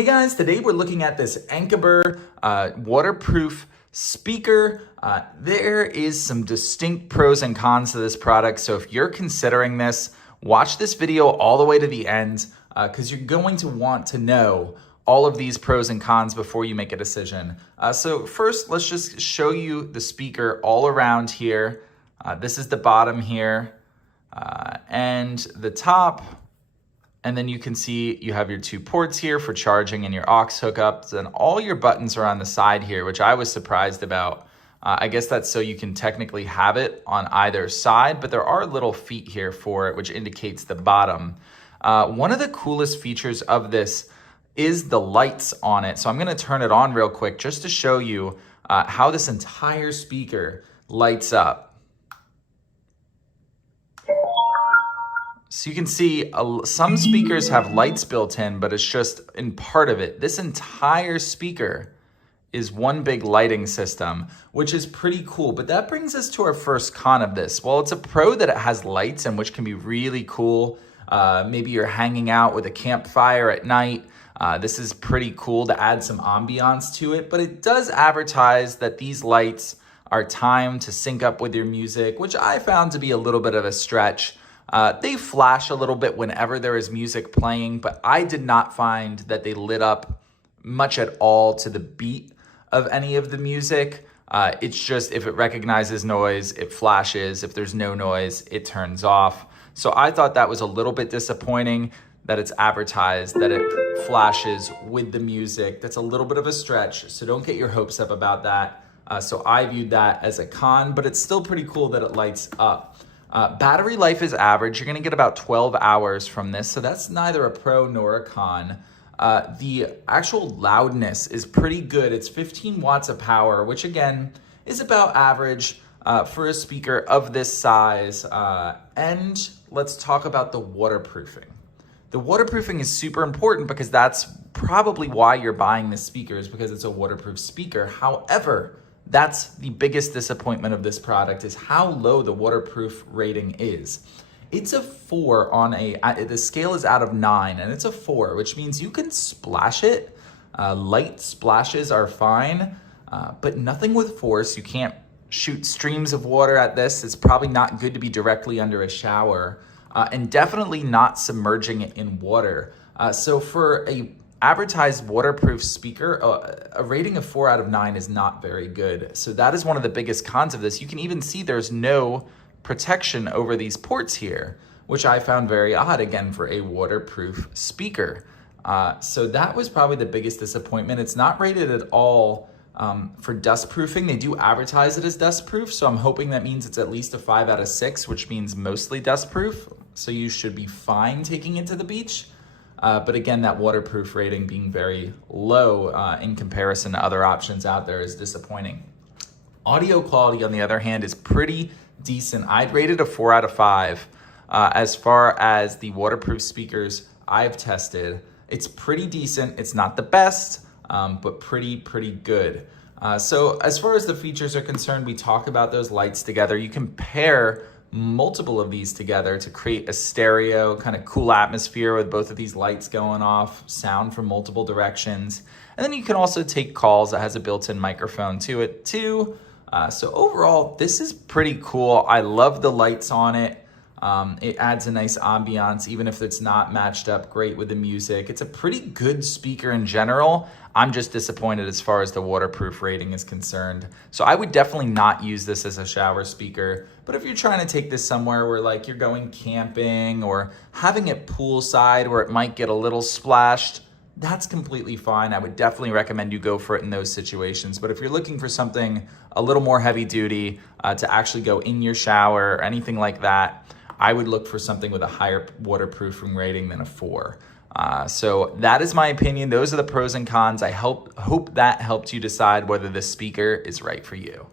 Hey guys, today we're looking at this ANCOBER waterproof speaker. There is some distinct pros and cons to this product, so if you're considering this, watch this video all the way to the end because you're going to want to know all of these pros and cons before you make a decision. So first, let's just show you the speaker all around here. This is the bottom here and the top. And then you can see you have your two ports here for charging and your aux hookups, and all your buttons are on the side here, which I was surprised about. I guess that's so you can technically have it on either side, but there are little feet here for it, which indicates the bottom. One of the coolest features of this is the lights on it. So I'm gonna turn it on real quick just to show you how this entire speaker lights up. So you can see some speakers have lights built in, but it's just in part of it. This entire speaker is one big lighting system, which is pretty cool. But that brings us to our first con of this. Well, it's a pro that it has lights, and which can be really cool. Maybe you're hanging out with a campfire at night. This is pretty cool to add some ambiance to it, but it does advertise that these lights are timed to sync up with your music, which I found to be a little bit of a stretch. They flash a little bit whenever there is music playing, but I did not find that they lit up much at all to the beat of any of the music. It's just if it recognizes noise, it flashes. If there's no noise, it turns off. So I thought that was a little bit disappointing that it's advertised that it flashes with the music. That's a little bit of a stretch, so don't get your hopes up about that. So I viewed that as a con, but it's still pretty cool that it lights up. Battery life is average. You're gonna get about 12 hours from this, so that's neither a pro nor a con. The actual loudness is pretty good. It's 15 watts of power, which again is about average for a speaker of this size. And let's talk about the waterproofing. The waterproofing is super important because that's probably why you're buying this speaker, is because it's a waterproof speaker. However, that's the biggest disappointment of this product, is how low the waterproof rating is. It's a 4 on the scale is out of 9, and it's a 4, which means you can splash it. Light splashes are fine, but nothing with force. You can't shoot streams of water at this. It's probably not good to be directly under a shower, and definitely not submerging it in water. So for a advertised waterproof speaker, a rating of 4 out of 9 is not very good. So that is one of the biggest cons of this. You can even see there's no protection over these ports here, which I found very odd, again, for a waterproof speaker. So that was probably the biggest disappointment. It's not rated at all for dust proofing. They do advertise it as dust proof, so I'm hoping that means it's at least a 5 out of 6, which means mostly dust proof. So you should be fine taking it to the beach. But again, that waterproof rating being very low in comparison to other options out there is disappointing. Audio quality, on the other hand, is pretty decent. I'd rate it a 4 out of 5. As far as the waterproof speakers I've tested, it's pretty decent. It's not the best, but pretty good. So as far as the features are concerned, we talk about those lights together. You can pair multiple of these together to create a stereo kind of cool atmosphere with both of these lights going off, sound from multiple directions. And then you can also take calls. It has a built-in microphone to it too. So overall, this is pretty cool. I love the lights on it. It adds a nice ambiance, even if it's not matched up great with the music. It's a pretty good speaker in general. I'm just disappointed as far as the waterproof rating is concerned. So I would definitely not use this as a shower speaker. But if you're trying to take this somewhere where like you're going camping or having it poolside where it might get a little splashed, that's completely fine. I would definitely recommend you go for it in those situations. But if you're looking for something a little more heavy duty to actually go in your shower or anything like that, I would look for something with a higher waterproofing rating than a 4. So that is my opinion. Those are the pros and cons. I hope that helped you decide whether this speaker is right for you.